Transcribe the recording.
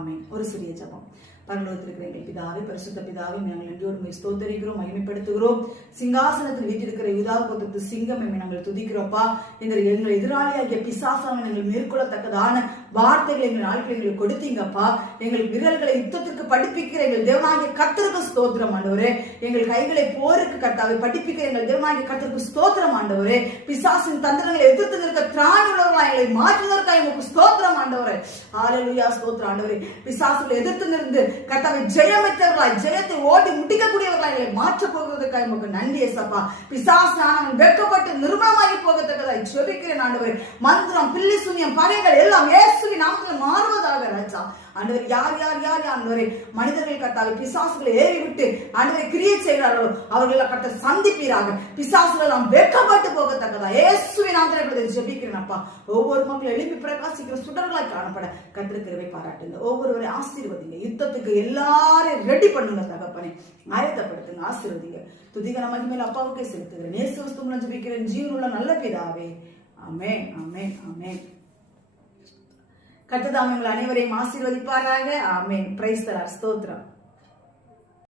ஆமென். ஒரு சிறிய ஜெபம். பரலோகத்தில் இருக்கிற எங்கள் பிதாவே, பரிசுத்த பிதாவே, நாங்கள் நன்றியோடு ஸ்தோத்தரிக்கிறோம், மகிமைப்படுத்துகிறோம். சிங்காசனத்தில் வீட்டிருக்கிற யூதா கோத்திரத்து சிங்கம் நாங்கள் துதிக்கிறோப்பா. எங்கள் எதிராளியாகிய பிசாசான எங்கள் மேற்கொள்ளத்தக்கதான வார்த்தைகளை எங்கள் நாட்கள் எங்களுக்கு கொடுத்தீங்கப்பா. எங்கள் விரல்களை யுத்தத்திற்கு படிப்பிக்கிற எங்கள் தேவனாகிய கர்த்தருக்கு ஸ்தோத்திரம் ஆண்டவரே. எங்கள் கைகளை போருக்கு கர்த்தாவை படிப்பிக்கிற எங்கள் தேவனாகிய கர்த்தருக்கு ஸ்தோத்திரம் ஆண்டவரே. பிசாசின் தந்திரங்களை எதிர்த்து நிற்க திராணி உள்ளவர்களாக எங்களை மாற்றுவதற்காக உங்களுக்கு ஸ்தோத்திரம் ஆண்டவரே. ஹல்லேலூயா, ஸ்தோத்திரம் ஆண்டவரே. பிசாசுகளை எதிர்த்து நின்று கர்த்தாவை ஜெயமித்தவர்களாய், ஜெயத்தை ஓடி முடிக்கக்கூடியவர்களாய் எங்களை மாற்றப் போகிறதுக்காக உங்களுக்கு நன்றி ஏசப்பா. பிசாசானவன் வெட்கப்பட்டு நிர்மலமாகி போகத்தக்கதாய் ஜெபிக்கிறேன் ஆண்டவரே. மந்திரம், பில்லி சூனியம், பகைகள் எல்லாம் இயேசுவின் நாமத்தில் மாறுவதாக ராஜா. ஆண்டவர் யார் யார் யார் ஆண்டவரே மனிதர்கள் கர்த்தாவை பிசாசுகளை ஏறி விட்டு ஆண்டவரை கிரியை செய்கிறார்களோ அவர்களை கர்த்தர் சந்திப்பீராக. பிசாசுகள் நாம் வெட்கப்பட்டு போகத்தக்கதா இயேசுவின் நாமத்தில் ஜெபிக்கிறேன் அப்பா. ஒவ்வொரு மக்களும் எழுப்பி பிரகாசிக்கிற சுடர்களாய் காணப்பட கர்த்தர் கிருபை பாராட்டுங்க. ஒவ்வொருவரை ஆசீர்வதிங்க. யுத்தத்துக்கு எல்லாரையும் ரெடி பண்ணுங்க தகப்பனே. ஆயத்தப்படுத்துங்க, ஆசீர்வதிங்க. துதிகர மகிமையில் அப்பாவுக்கே செலுத்துகிறேன். இயேசு கிறிஸ்துவின் ஜெபிக்கிறேன் ஜீவனுள்ள நல்ல பிதாவே. ஆமென், ஆமென், ஆமென். கர்த்தர் தாமே உங்கள் அனைவரையும் ஆசீர்வதிப்பாராக. ஆமென். Praise the Lord. ஸ்தோத்திரம்.